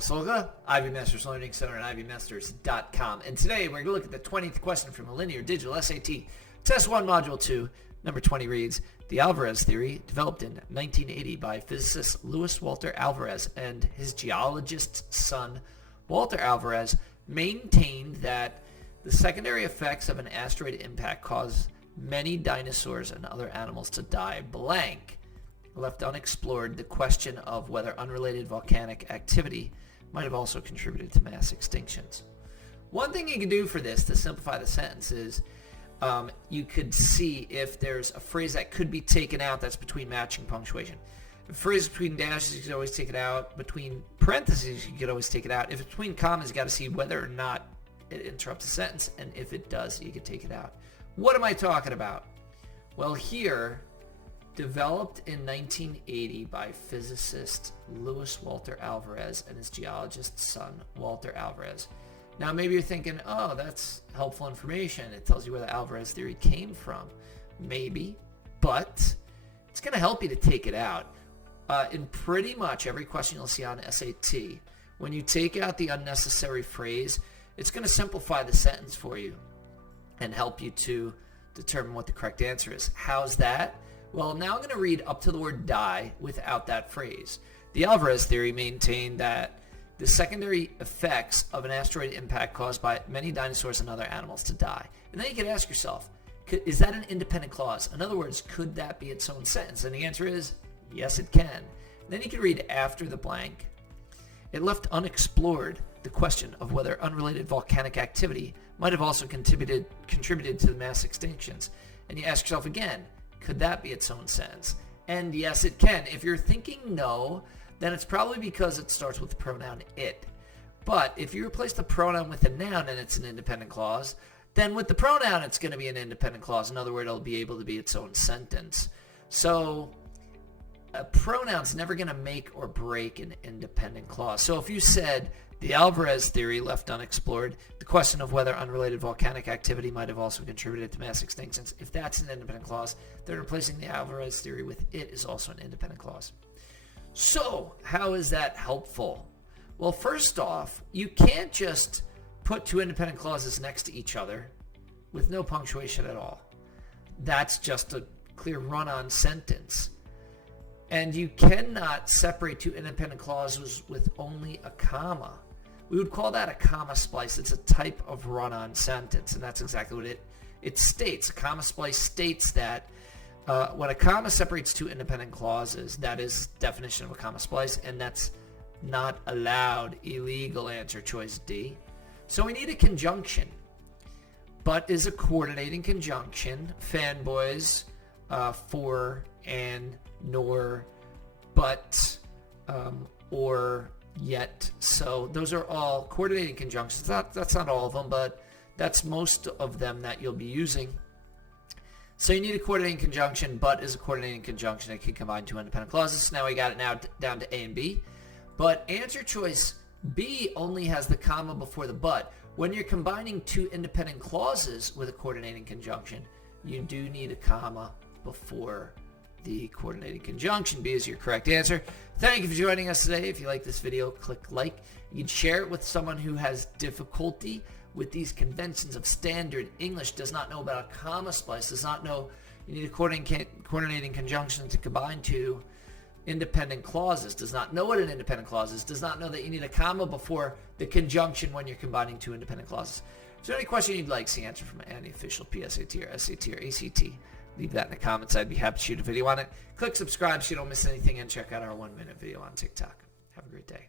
Psolga, Ivy Masters Learning Center at ivymasters.com. And today we're going to look at the 20th question from a linear digital SAT. Test 1, Module 2, number 20 reads, the Alvarez theory, developed in 1980 by physicist Luis Walter Alvarez and his geologist son, Walter Alvarez, maintained that the secondary effects of an asteroid impact cause many dinosaurs and other animals to die blank. Left unexplored the question of whether unrelated volcanic activity might have also contributed to mass extinctions. One thing you can do for this to simplify the sentence is you could see if there's a phrase that could be taken out that's between matching punctuation. If a phrase between dashes, you could always take it out. Between parentheses, you could always take it out. If it's between commas, you got to see whether or not it interrupts a sentence, and if it does, you could take it out. What am I talking about? Well, here, developed in 1980 by physicist Luis Walter Alvarez and his geologist son, Walter Alvarez. Now, maybe you're thinking, oh, that's helpful information. It tells you where the Alvarez theory came from. Maybe, but it's going to help you to take it out. In pretty much every question you'll see on SAT, when you take out the unnecessary phrase, it's going to simplify the sentence for you and help you to determine what the correct answer is. How's that? Well, now I'm going to read up to the word die without that phrase. The Alvarez theory maintained that the secondary effects of an asteroid impact caused by many dinosaurs and other animals to die. And then you can ask yourself, is that an independent clause? In other words, could that be its own sentence? And the answer is, yes, it can. And then you can read after the blank. It left unexplored the question of whether unrelated volcanic activity might have also contributed to the mass extinctions. And you ask yourself again, could that be its own sentence? And yes, it can. If you're thinking no, then it's probably because it starts with the pronoun it. But if you replace the pronoun with a noun and it's an independent clause, then with the pronoun it's going to be an independent clause. In other words, it'll be able to be its own sentence. So a pronoun's never going to make or break an independent clause. So if you said the Alvarez theory left unexplored the question of whether unrelated volcanic activity might have also contributed to mass extinctions, if that's an independent clause, then replacing the Alvarez theory with it is also an independent clause. So how is that helpful? Well, first off, you can't just put two independent clauses next to each other with no punctuation at all. That's just a clear run-on sentence. And you cannot separate two independent clauses with only a comma. We would call that a comma splice. It's a type of run-on sentence, and that's exactly what it states. A comma splice states that when a comma separates two independent clauses, that is definition of a comma splice, and that's not allowed. Illegal, answer choice D. So we need a conjunction. But is a coordinating conjunction. FANBOYS, for, and, nor, but, or, yet. So those are all coordinating conjunctions. That's not all of them, but that's most of them that you'll be using. So you need a coordinating conjunction. But is a coordinating conjunction. It can combine two independent clauses. Now we got it now down to A and B. But answer choice B only has the comma before the but. When you're combining two independent clauses with a coordinating conjunction, you do need a comma before the coordinating conjunction. B is your correct answer. Thank you for joining us today. If you like this video, click like. You can share it with someone who has difficulty with these conventions of standard English, does not know about a comma splice, does not know you need a coordinating conjunction to combine two independent clauses, does not know what an independent clause is, does not know that you need a comma before the conjunction when you're combining two independent clauses. Is there any question you'd like to see answered from any official PSAT or SAT or ACT? Leave that in the comments. I'd be happy to shoot a video on it. Click subscribe so you don't miss anything, and check out our 1-minute video on TikTok. Have a great day.